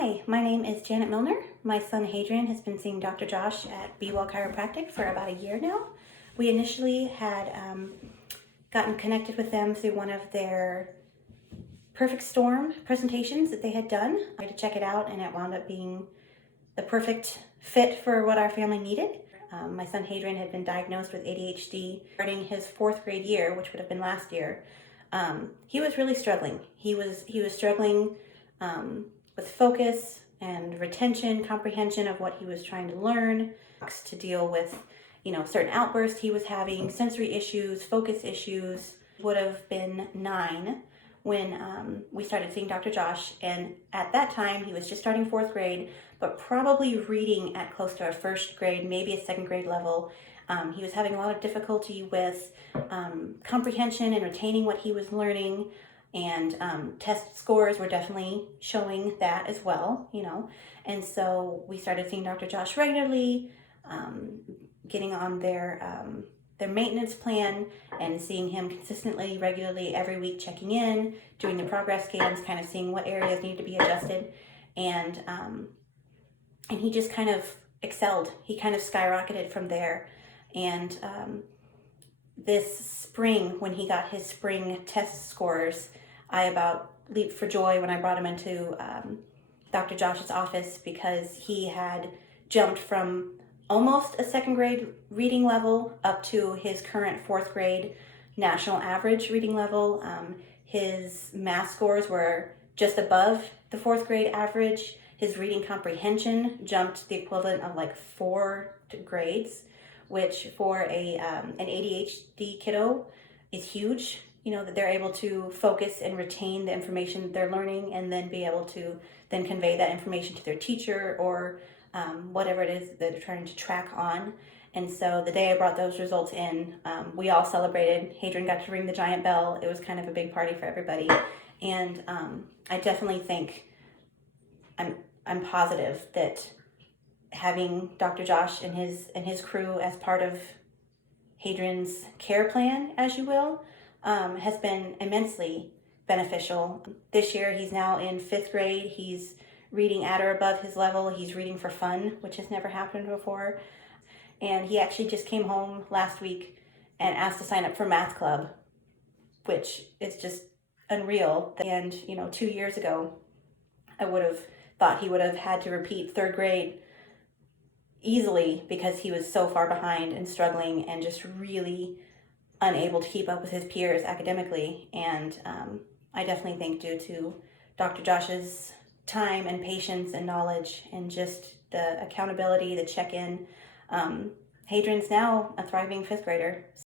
Hi, my name is Janet Milner. My son Hadrian has been seeing Dr. Josh at Be Well Chiropractic for about a year now. We initially had gotten connected with them through one of their Perfect Storm presentations that they had done. I had to check it out, and it wound up being the perfect fit for what our family needed. My son Hadrian had been diagnosed with ADHD starting his fourth grade year, which would have been last year. He was really struggling. He was struggling with focus and retention, comprehension of what he was trying to learn, to deal with, certain outbursts he was having, sensory issues, focus issues. Would have been 9 when we started seeing Dr. Josh, and at that time he was just starting fourth grade, but probably reading at close to a first grade, maybe a second grade level. He was having a lot of difficulty with comprehension and retaining what he was learning, and test scores were definitely showing that as well, and so we started seeing Dr. Josh regularly, getting on their maintenance plan and seeing him consistently, regularly, every week, checking in, doing the progress scans, kind of seeing what areas need to be adjusted, and he just kind of excelled. He kind of skyrocketed from there. And this spring, when he got his spring test scores, I about leaped for joy when I brought him into Dr. Josh's office, because he had jumped from almost a second grade reading level up to his current fourth grade national average reading level. His math scores were just above the fourth grade average. His reading comprehension jumped the equivalent of like 4 grades, which for an ADHD kiddo is huge. That they're able to focus and retain the information that they're learning, and then be able to then convey that information to their teacher or whatever it is that they're trying to track on. And so the day I brought those results in, we all celebrated. Hadrian got to ring the giant bell. It was kind of a big party for everybody. And I definitely think, I'm positive that having Dr. Josh and his crew as part of Hadrian's care plan, as you will, has been immensely beneficial. This year he's now in 5th grade. He's reading at or above his level. He's reading for fun, which has never happened before. And he actually just came home last week and asked to sign up for math club, which is just unreal. And 2 years ago, I would have thought he would have had to repeat 3rd grade easily, because he was so far behind and struggling and just really unable to keep up with his peers academically. And I definitely think, due to Dr. Josh's time and patience and knowledge and just the accountability, the check-in, Hadrian's now a thriving 5th grader.